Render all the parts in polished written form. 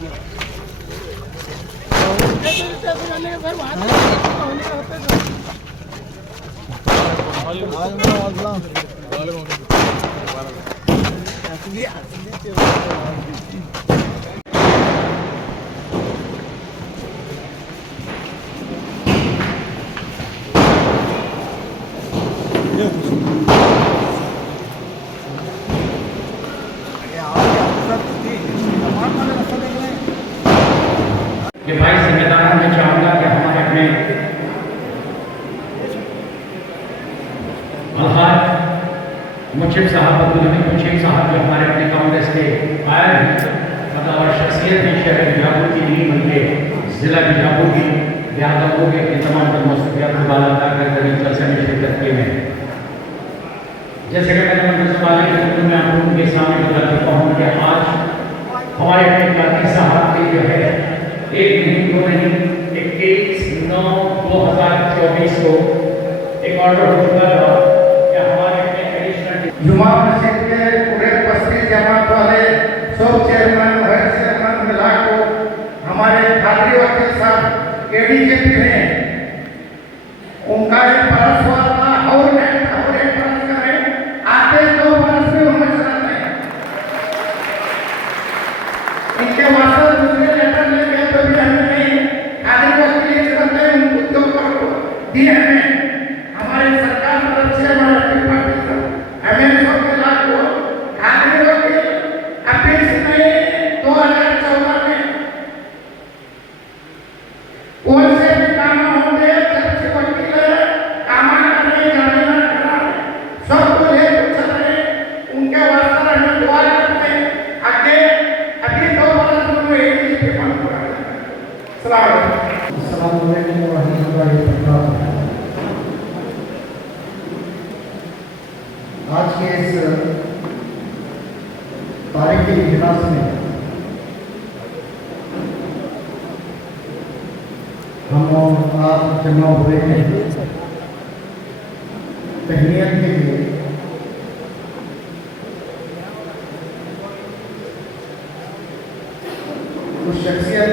कि भाई जिम्मेदार मैं चाहूँगा कि हमारे अपने अलहाज मुंशी साहब मुंशी साहब जो हमारे अपने कांग्रेस के कायल हैं मतलब और शख्सियत है शहर बीजापुर की नहीं बल्कि ज़िला बीजापुर की यादवों के तमाम मौसूफियात को बाला कर करीब जलसे में शिरकत किए हैं। जैसे कि मैंने मंत्री में आप लोगों के सामने बता चुका हूँ कि आज हमारे अपने काकी साहब के जो है एक नहीं दो नहीं 21/9/2024 को एक ऑर्डर हो चुका था कि हमारे अपने एडिशनल जुमा मस्जिद के पूरे 25 जमात वाले सब चेयरमैन वाइस चेयरमैन मिला को हमारे खादरी वकील साहब एडीजीपी हैं उनका एक बरस हुआ था और एक बरस करें आते 2 बरस में उम्र चलाते हैं इनके वास्ते दूसरे लेटर लेके तो भी हमें नहीं खादरी वकील चलाते हैं उनको तो दिए हमें हमारी सरकार तरफ से हमारे पार्टी से हमें सब मिला को खादरी वकील अपील से 2014 में कौन से भी काम होंगे जब से वकील काम करने जाने करा सबको ले चल रहे उनके वास्ते हमें दुआ करते हैं आगे अभी 2 बरस में एक ही पे बंद हो रहा है। अस्सलाम वालेकुम व रहमतुल्लाहि व बरकातहू। आज के इस तारीखी इजलास में हम और आप जमा हुए हैं तहनीयत के लिए उस शख्सियत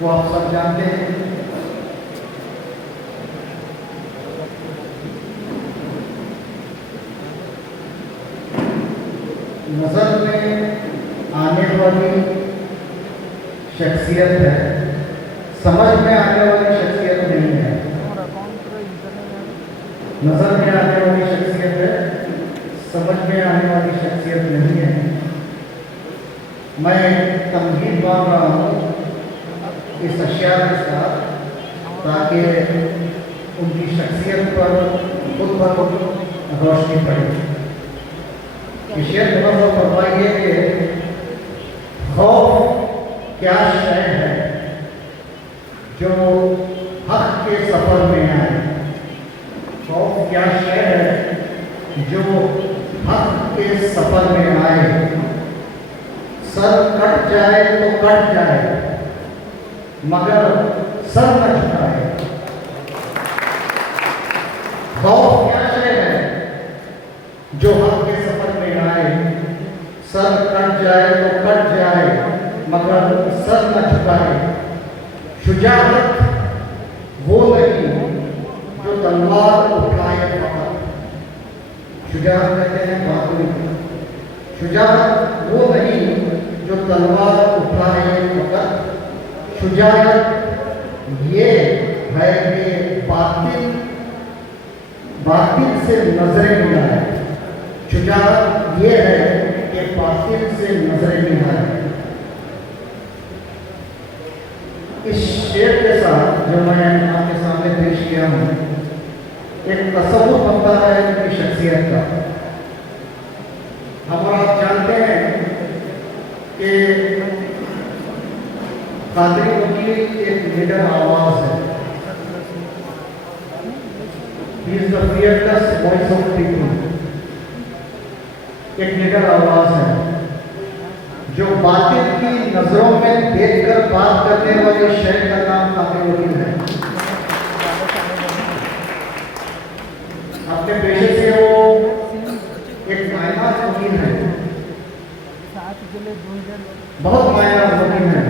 को आप सब जानते हैं नजर में आने वाली शख्सियत है समझ में आने वाली शख्सियत नहीं है। नजर में आने वाली शख्सियत है समझ में आने वाली शख्सियत नहीं है। मैं तमहीद मांग रहा हूँ इस अशिया के साथ ताकि उनकी शख्सियत पर खुद ब खुद रोशनी पड़े। शेर मुहर्रम फरमाइए कि खौफ क्या शय है जो हक के सफर में आए। खौफ क्या शय है जो हक के सफर में आए। सर कट जाए तो कट जाए मगर सर न झुकाए। खौफ क्या शय है जो हक के सफर में आए। सर कट जाए तो कट जाए मगर सर न झुकाए। शुजाअत वो नहीं जो तलवार उठाए फकत। शुजाअत कहते हैं बहादुरी। शुजाअत वो नहीं जो तलवार उठाए फकत। शुजाअत ये है कि बातिल से नजरें मिलाए। शुजाअत ये है कि बातिल से नजरें मिलाए। इस शेर के साथ जो मैं आपके सामने पेश किया हूँ एक तसव्वुर बनता है उनकी शख्सियत का। हम और आप जानते हैं कि कादरी वकील एक निडर आवाज है। He is the fearless voice of people। एक निडर आवाज है जो बातिल की नजरों में देखकर बात करने वाले शहर का नाम कादरी वकील है। अपने पेशे से वो एक कायनात वकील है। बहुत मायना होती है।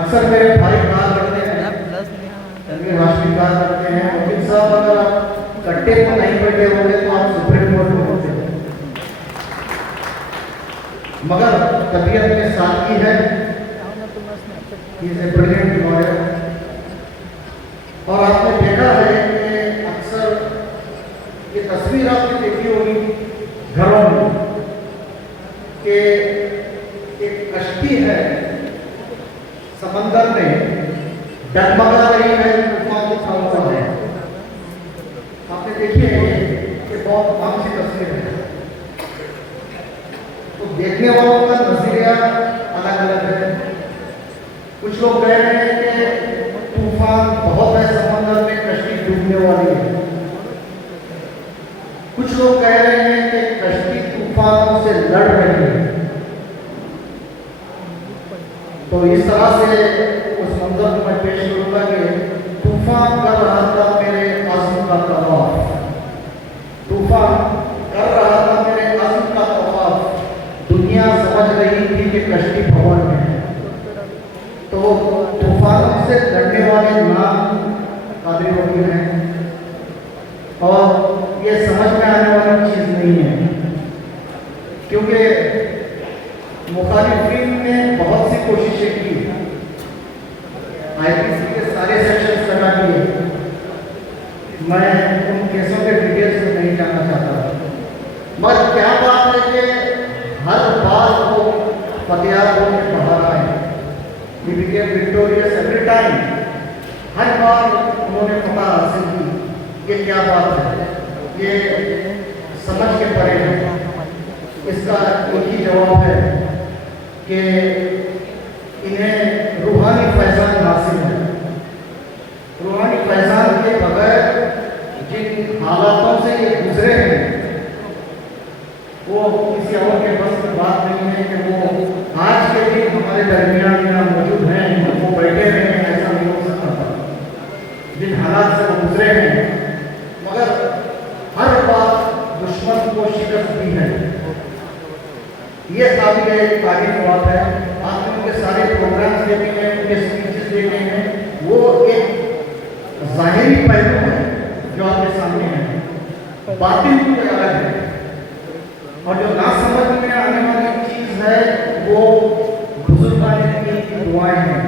अक्सर मेरे भाई कहा करते हैं, तनवीर हाशमी कहा करते हैं, वकील साहब अगर आप कट्टे पर नहीं बैठे होंगे तो आप सुप्रीम कोर्ट में होते। मगर तबीयत में सादगी है, इज ए ब्रिलियंट लॉयर। और आपने देखा है कि अक्सर ये तस्वीर आपने देखी होगी घरों में कि एक कश्ती है समंदर में, डगमगा रही है, तूफान उठा हुआ है। आपने देखी है कि बहुत आम सी तस्वीर है। तो देखने वालों का नजरिया अलग अलग है। कुछ लोग कह रहे हैं कि तूफान बहुत है समंदर में, कश्ती डूबने वाली है। कुछ लोग कह रहे हैं कि कश्ती तूफानों से लड़ रही है। तो इस तरह से उस मंजर को मैं पेश करूंगा कि तूफान कर रहा था मेरे आज़म का तवाफ, तूफान कर रहा था मेरे आज़म का तवाफ। दुनिया समझ रही थी कि कश्ती भवन में है। तो तूफानों से लड़ने वाले नाम कादिर वकील हैं और ये समझ में आने वाली चीज़ नहीं है, क्योंकि मुखालिफिन ने बहुत सी कोशिशें की, आईपीसी के सारे सेक्शंस लगा दिए। मैं उन केसों के डिटेल्स में नहीं जाना चाहता, मगर क्या बात है कि हर बार वो फतेहापुर में बाहर आए, he became victorious every time। हर बार उन्होंने फतह हासिल की। ये क्या बात है, ये समझ के परे है। इसका एक ही जवाब है कि इन्हें रूहानी फैजान हासिल है। रूहानी फैजान के बगैर जिन हालातों से ये गुजरे हैं वो किसी और के बस की बात नहीं है कि वो आज के दिन हमारे दरमियान यहाँ मौजूद हैं, वो बैठे हुए हैं, ऐसा नहीं हो सकता था। जिन हालात से वो गुजरे हैं, मगर हर बात दुश्मन को शिकस्त दी है। ये काबिल तारीफ बात है। आपने उनके सारे प्रोग्राम्स देखे हैं, उनके स्पीचेस देखे हैं, वो एक ज़ाहिरी पहलू है जो आपके सामने है, बातिन तो अलग है। और जो ना समझ में आने वाली चीज़ है वो बुजुर्गान की दुआएं हैं,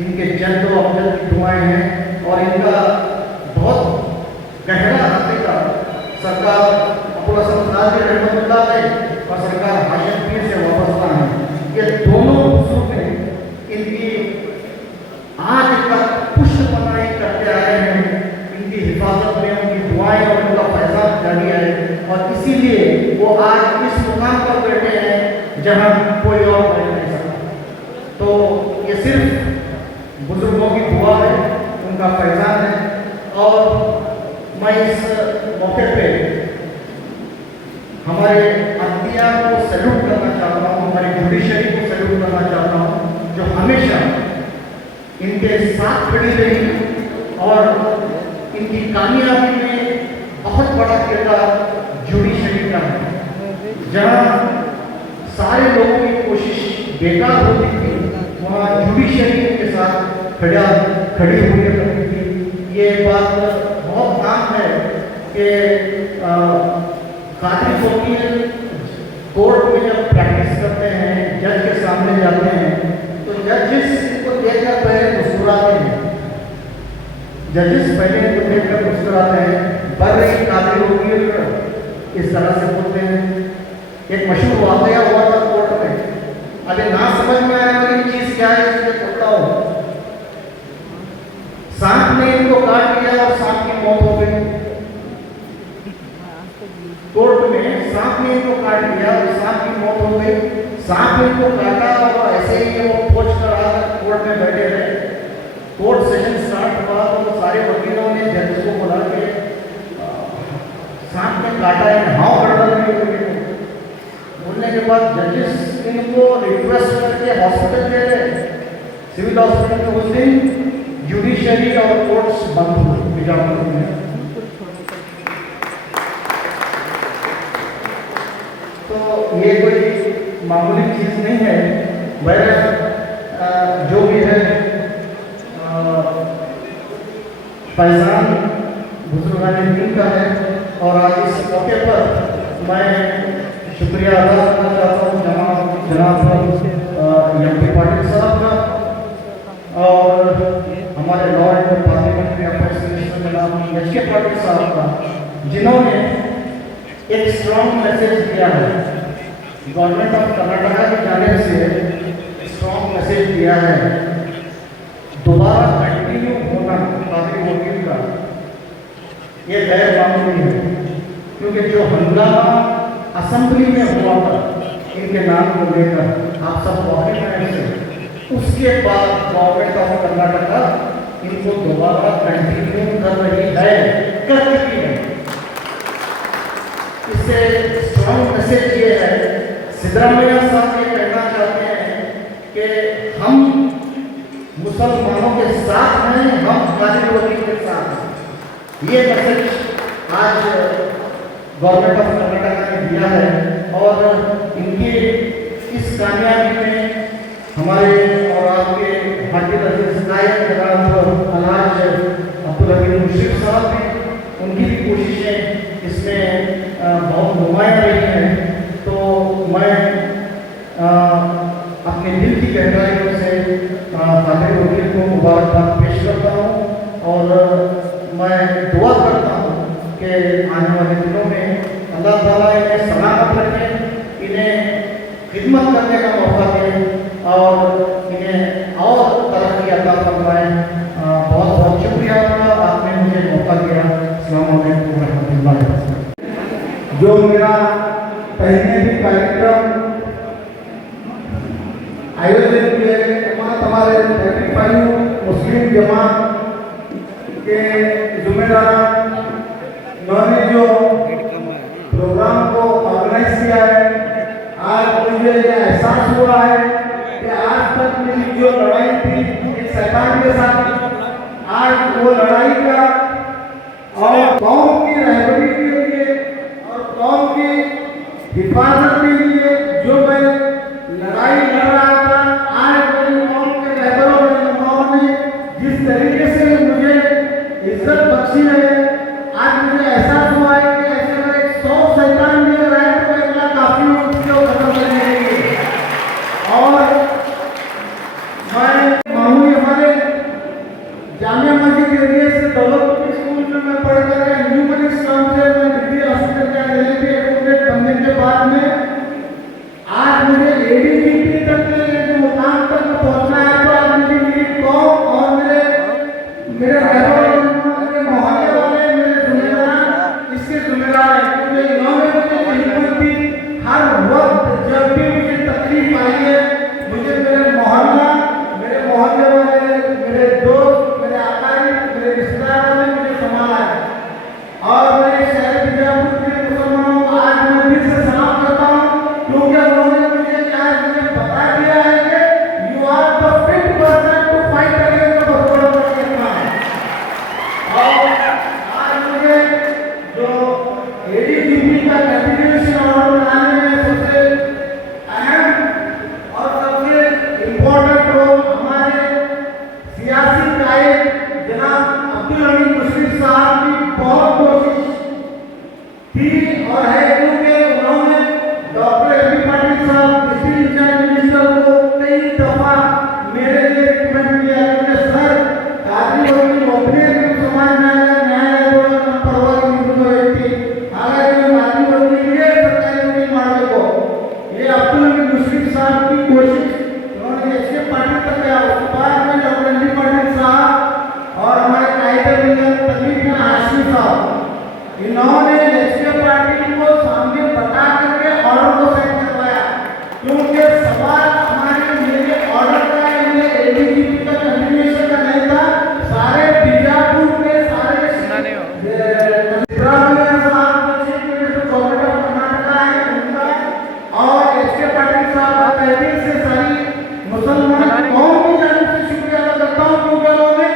इनके जद्द व अब्दल की दुआएं हैं और इनका बहुत गहरा अकीदा सरकार अबुल हसन नाज़िर रहमतुल्लाह अलैह और सरकार हाशिम पीर से वाबस्ता है। ये दोनों बुजुर्ग ने इनकी आज तक पुष्ट पनाही करते आए हैं, इनकी हिफाजत में उनकी दुआएं और उनका फैजान जारी है। और इसीलिए वो आज इस मुकाम पर बैठे हैं जहां कोई और बैठ नहीं सकता। तो ये सिर्फ बुजुर्गों की दुआ है, उनका फैजान है। और मैं इस मौके पे हमारे अदलिया को सैल्यूट करना चाहता हूँ, हमारी जुडिशरी को सैल्यूट करना चाहता हूँ, जो हमेशा इनके साथ खड़ी रही और इनकी कामयाबी में बहुत बड़ा किरदार जुडिशरी का है। जहाँ सारे लोगों की कोशिश बेकार होती थी, वहाँ जुडिशरी के साथ खड़ी हुई करती थी। ये बात बहुत आम है कि कादिर वकील कोर्ट में जब प्रैक्टिस करते हैं, जज के सामने जाते हैं, तो जजेस इनको देखकर पहले मुस्कुराते हैं, जजेस पहले इनको देखकर मुस्कुराते हैं। बर रही कादिर वकील इस तरह से बोलते हैं। एक मशहूर वाक़या हुआ था कोर्ट में। अभी ना समझ में आने वाली चीज़ क्या है इसलिए बोलता हूँ। सांप ने इनको काट लिया और सांप की मौत हो गई। कोर्ट में सांप ने इनको काट लिया और सांप की मौत हो गई। सांप ने इनको काटा और ऐसे ही वो खोज कर आकर कोर्ट में बैठे रहे। कोर्ट सेशन स्टार्ट हुआ तो सारे वकीलों ने जज को बुला के सांप ने काटा है, हाँ गड़बड़ बोलने के बाद जजेस इनको रिक्वेस्ट करके हॉस्पिटल ले गए। सिविल हॉस्पिटल में उस दिन जुडिशरी और कोर्ट्स बंद हुए बीजापुर में। तो ये कोई मामूली चीज़ नहीं है। वह जो भी है फैजान बुजुर्गान दीन का है, और आज इस मौके पर मैं शुक्रिया अदा करना चाहता हूँ जनाब एमपी पाटिल साहब का, और हमारे law and parliamentary affairs minister जनाब एच.के. पाटिल साहब का, जिन्होंने एक स्ट्रॉन्ग मैसेज दिया है। गवर्नमेंट ऑफ कर्नाटका की जाने से स्ट्रॉन्ग मैसेज दिया है, दोबारा कंटिन्यू होना काफी वकील का ये गैर मामूली है, क्योंकि जो हंगामा असेंबली में हुआ था इनके नाम को लेकर, आप सब वाकिफ हैं इससे, उसके बाद गवर्नमेंट ऑफ कर्नाटका इनको दोबारा कंटिन्यू कर रही है, कर चुकी है। इससे स्ट्रॉन्ग मैसेज ये है, सिद्धरामैया साहब ये कहना चाहते हैं कि हम मुसलमानों के साथ हैं, हम कादिर के साथ हैं। ये मैसेज आज गवर्नमेंट ऑफ कर्नाटका ने दिया है, और इनकी इस कामयाबी में हमारे और आपके हार्दिक अजीज़ जनाब अलाज अब्दुल हमीद मुशर्रफ साहब भी, उनकी भी कोशिशें इसमें बहुत नुमायाँ रही हैं। तो मैं अपने दिल की गहराइयों से कादिर वकील को मुबारकबाद पेश करता हूँ, और मैं दुआ करता हूँ कि आने वाले दिनों में अल्लाह ताला इन्हें सलामत रखे, इन्हें खिदमत करने का मौका दें और इन्हें और तरक्की अता फरमाएं। बहुत बहुत शुक्रिया आपका, आपने मुझे मौका दिया। अस्सलाम वालेकुम रहमतुल्लाहि व बरकातहू। जो मेरा पहले भी कार्यक्रम आयोजन किए गए जमात हमारे 35 मुस्लिम जमात के जिम्मेदार, उन्होंने जो प्रोग्राम को ऑर्गेनाइज किया है, आज मुझे यह एहसास हुआ है कि आज तक मेरी जो लड़ाई थी इस शैतान के साथ, आज वो लड़ाई का और कौम की रहबरी के लिए और कौम की हिफाजत के लिए जो मैं लड़ाई लड़ रहा था, आज मेरी कौम के रहबरों ने जिस तरीके से मुझे इज्जत बख्शी है, आज मुझे एहसास हुआ है कि ऐसे अगर 100 शैतान भी अगर आए तो इतना काफी उसको खत्म करने के लिए। और मैं मामूली हमारे जामिया मस्जिद एरिया से दौलतपुर स्कूल में मैं पढ़ कर ह्यूमनिस्ट नाम से मैं डिग्री हासिल करके आने के पूरे बनने के बाद में आज मुझे एडीजीपी तक के मुकाम तक पहुंचना है। तो आज मुझे मेरी कौम और मेरे मेरे मोहल्ले वाले, मेरे जिम्मेदार इसके जिम्मेदार हैं, क्योंकि इन्होंने मुझे हिम्मत दी। हर वक्त जब भी मुझे तकलीफ आई है, मुझे मेरे मोहल्ला, मेरे मोहल्ले वाले, मेरे दोस्त, मेरे अकारीब, मेरे रिश्तेदारों ने मुझे संभाला है। और मेरे शहर बीजापुर के मुसलमानों को आज मैं दिल से सलाम करता हूँ, क्योंकि उन्होंने मुझे आज मुझे बता दिया है कि you are the fit person to fight against the बकवास इस्लाम। और आज मुझे जो एडीजीपी का कंटिन्यूएशन ऑर्डर बनाने में सबसे अहम और सबसे इम्पोर्टेंट रोल हमारे सियासी कायद जनाब अब्दुल हमीद मुशर्रफ साहब की बहुत कोशिश थी और है, क्योंकि उन्होंने डॉक्टर एमपी पाटिल साहब डिस्ट्रिक्ट इंचार्ज मिनिस्टर को कई दफा मेरे लिए रिकमेंड किया, क्योंकि सर कादिर वकील ಒಬ್ಬನೇ ಸಮಾಜನಾಗ ನ್ಯಾಯಾಲಯದೊಳಗೆ ನಮ್ಮ ಪರವಾಗಿ ನಿಂತು ವ್ಯಕ್ತಿ, ಹಾಗಾಗಿ कादिर वकील सरकारी वकील ಮಾಡಬೇಕು। ये अब्दुल हमीद मुशर्रफ साहब की कोशिश, उन्होंने एच.के. पाटिल तक गया, उसके बाद में डॉक्टर एमपी पाटिल साहब और हमारे कायदे मिलत तकलीफ में हाशमी साहब, इन्होंने एच.के. पाटिल को सामने बता करके ऑर्डर को सेट करवाया, क्योंकि सवाल हमारे मेरे ऑर्डर का है, मेरे एडीजीपी का कंटिन्यूएशन का नहीं था। सारे बीजापुर के सारे सिद्धरामैया साहब जो chief minister government of Karnataka है उनका, और एच.के. पाटिल साहब का तहरीर से सारी मुसलमान कौम की जानिब से शुक्रिया अदा करता हूँ, क्योंकि उन्होंने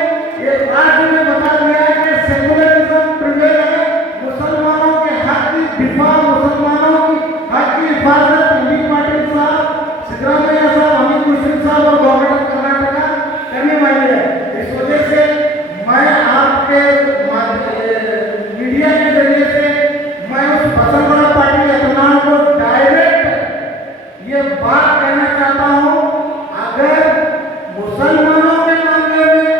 ये राज्य में बता दिया है कि सेकुलरिज्म प्रिवेल है, मुसलमानों के हक की दिफा, मुसलमानों की हक की हिफाजत एमपी पाटिल साहब ये बात कहना चाहता हूँ, अगर मुसलमानों के मामले में,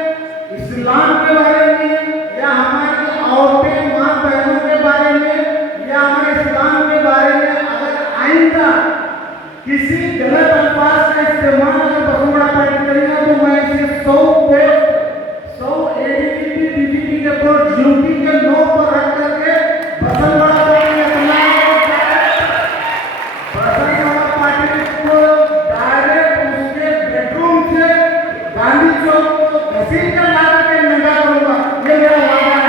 इस्लाम के बारे में, या हमारी औरतें माँ बहनों के बारे में, या हमारे इस्लाम के बारे में अगर आइंदा किसी गलत अल्फाज का इस्तेमाल अगर बसुमड़ा पार्टी करेगा तो मैं इसे 100 एडीजीपी डीजीपी के ऊपर ड्यूटी के नो पर रख करके बसुमड़ा पार्टी को डायरेक्ट उसके बेडरूम से गांधी चौक को घसीट कर ला करके नंगा करूंगा। ये मेरा वादा है।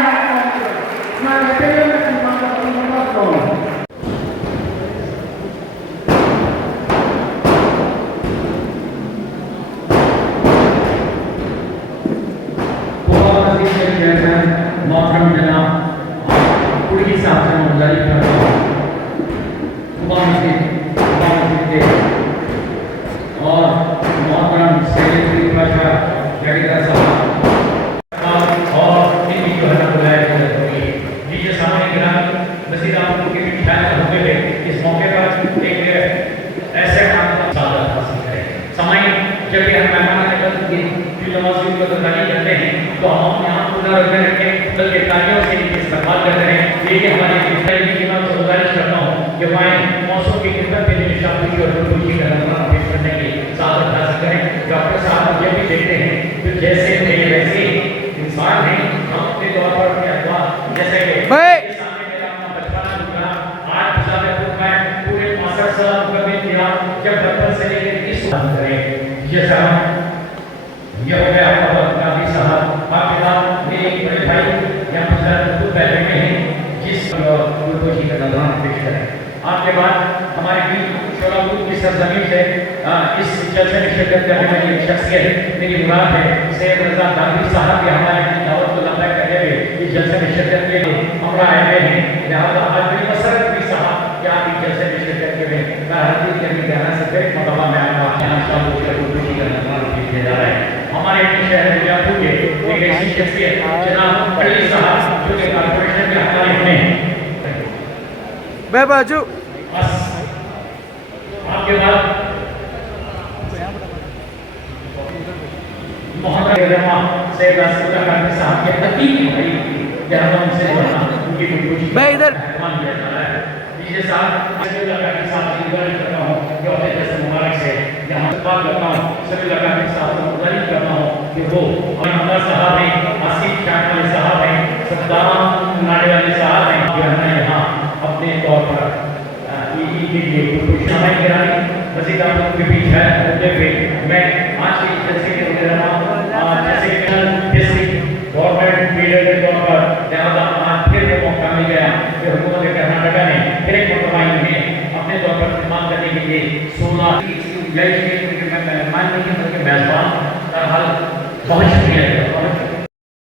मैं कहते हुए मैं मोहतरम जनाब कुड़ी साहब से गुजारिश करता हूँ के और मोहतरम सेक्रेटरी भाषा जगीरा साहब और इनकी जो है बुलाया होगी नीचे सामने गिरामी वसीर आपको के भी ख्याल होते हुए इस मौके पर एक ऐसे सादत हासिल करें। समय जब भी हम मेहमान की नमाज़ी को ताली करते हैं तो हम अपने आप को न रखें बल्कि तालियों से इस्तेमाल करते हैं। ये हमारे मिसाइल की मैं गुजारिश करता हूँ कि मैं मौसम की खिदमत के लिए शामिल और खुशी का नजराना पेश करने की सादत हासिल करें। डॉक्टर साहब ये भी देखते हैं कि जैसे थे वैसे इंसान हैं, हम अपने तौर पर अपने अथवा जैसे कि सामने मेरा अपना बचपना गुजरा, आज सामने मैं पूरे 65 साल मुकम्मल किया जब बचपन से लेकर इस साल करें। ये साहब ये हो गया आपका गांधी साहब आपके नाम मेरे एक बड़े भाई यहाँ पर खुद बैठे हुए हैं जिस खुशी का नजराना पेश करें। आपके बाद हमारे बीच शोलापुर की सरजमीन से इस जलसे में शिरकत करने वाली एक शख्सियत मेरी मुराद है सैयद रजा गांधी साहब के हमारे दावत को लंबा करते हुए इस जलसे में शिरकत के लिए हमरा आए हुए हैं। लिहाजा आज मेरी मसरत भी साहब क्या आप इस जलसे में शिरकत के हुए मैं हर चीज के कहना से फिर मतबा में आपका यहाँ शामिल खुशी का नजराना पेश किया जा रहा है। हमारे शहर मिर्जापुर के एक ऐसी शख्सियत जनाब अली साहब जो कि कॉर्पोरेशन के हमारे में बाजू आपके बाद मोहम्मद रहमा सैयद रसूलुल्लाह गांधी साहब के हकीकी भाई यहाँ उनसे जोड़ना उनकी खुशी मैं इधर मेहमान किया जा रहा है। ये साहब रसूलुल्लाह गांधी साहब से गुजारिश करता हूँ जो अपने जैसे मुबारक से यहाँ बात करता हूँ रसूलुल्लाह गांधी साहब से गुजारिश करता हूँ कि वो अहमद साहब हैं, आसिफ शाह वाले साहब हैं, सद्दाम नाडे वाले साहब हैं जो हमें यहाँ अपने तौर पर के लिए कुछ समय गिरानी वसीला के बीच है होते हुए मैं आज की जैसे कि जैसे डिस्ट्रिक्ट गवर्नमेंट लीडर के तौर पर लिहाजा आज फिर वो मौका मिल गया कि हुकूमत कर्नाटका ने फिर एक मौका इन्हें अपने तौर पर इस्तेमाल करने के लिए 16 मेहमान नहीं बल्कि मेजबान हर बहुत शुक्रिया